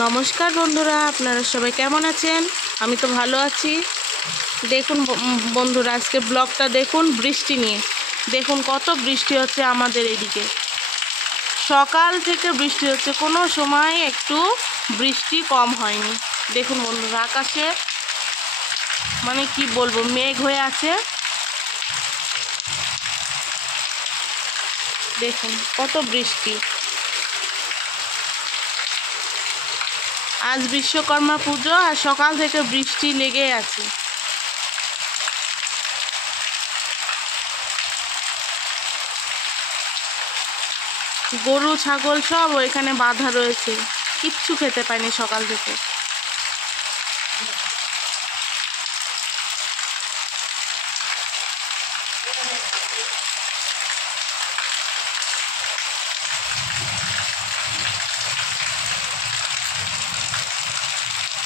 নমস্কার বন্ধুরা, আপনারা সবাই কেমন আছেন? আমি তো ভালো আছি। দেখুন বন্ধুরা, আজকে ব্লগটা দেখুন বৃষ্টি নিয়ে। দেখুন কত বৃষ্টি হচ্ছে আমাদের এদিকে। সকাল থেকে বৃষ্টি হচ্ছে, কোনো সময় একটু বৃষ্টি কম হয়নি। দেখুন বন্ধুরা, আকাশে মানে কি বলবো, মেঘ হয়ে আছে। দেখুন কত বৃষ্টি। আজ বিশ্বকর্মা পুজো, আর সকাল থেকে বৃষ্টি লেগে আছে। গরু ছাগল সব ওইখানে বাঁধা রয়েছে, কিচ্ছু খেতে পায়নি সকাল থেকে।